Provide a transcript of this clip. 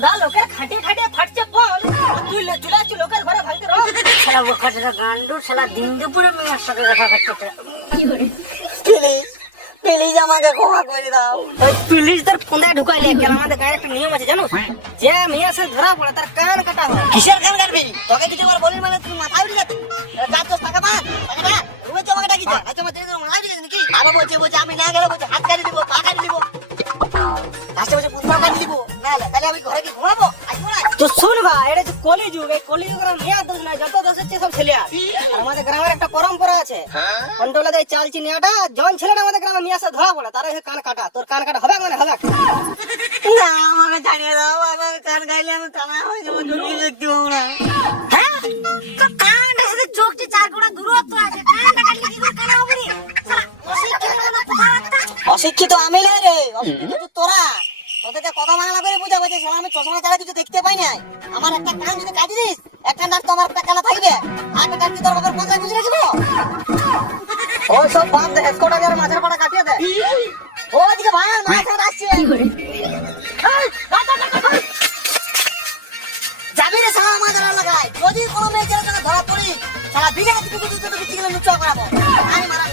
চোদা লোকের খাটিয়ে খাটিয়ে ফাটছে বল, তুই চলে আসছিস লোকের ঘরে ভাঙতে রো। শালা বোকাটা গান্ডু, শালা দিন দুপুরে মেয়ের সাথে দেখা করতে। প্লিজ প্লিজ আমাকে ক্ষমা করে দাও। ওই পুলিশ তোর ফোনে ঢুকাইলে কেন? আমাদের গায়ে একটা নিয়ম আছে জানো, যে মেয়ের সাথে ধরা পড়ে তার কান কাটা হয়। কিসের কান কাটবি? তোকে কিছু একবার বলি মানে তুই মাথা উঠে যাচ্ছে। যার দোষ টাকা পান টাকা পান রুমে তোমাকে ডাকি দে। আচ্ছা আমার দিন মাথা উঠে গেছে নাকি? আবার বলছে আমি না গেলে বলছে হাত কাটি দিব, পা কাটি দিব, লাস্টে বলছে পুত্র কাটি দিব। না তাহলে আমি ঘরে কি ঘুমাবো? তো শুন গা, এটা হচ্ছে কলিযুগ। এই কলিযুগের মেয়ের দোষ নাই, যত দোষ হচ্ছে সব ছেলে। আর আমাদের গ্রামের একটা পরম্পরা আছে, কন্ট্রোলে দেয় চাল চিনিয়াটা। যখন ছেলেটা আমাদের গ্রামে মেয়ের সাথে ধরা পড়ে তারা কান কাটা। তোর কান কাটা হবে মানে হবে না? আমাকে জানিয়ে দাও, আমার কান গাইলে আমি কানা হয়ে যাবো, ঢুকিয়ে দেখতে পাবো না। হ্যাঁ, তো কানটা সাথে চোখটি 4 গোটা দূরত্ব আছে, কানটা কাটলে কি করে কানা হবে রে? শালা অশিক্ষিত আমি না রে, অশিক্ষিত তো তোরা। তোদেরকে কথা বাংলা করে বুঝা বলছে, আমি চশমা ছাড়া কিছু দেখতে পাই না। আমার একটা কান যদি কাটি দিস, একটা নাক তো আমার একটা কানা থাকবে, আর একটা কান কি তোর বাবার পঞ্চায়েত বুঝে রাখবো? ওই সব বাদ দে, স্কোটা যার মাঝের পাড়া কাটিয়ে দে। ওদিকে ভাই মাছ আসছে, যাবি রে সারা মাঝের লাগাই। যদি কোনো মেয়ে ছেলের সঙ্গে ধরা পড়ি, সারা বিঘা দিকে লুচা করাবো। আমি মারা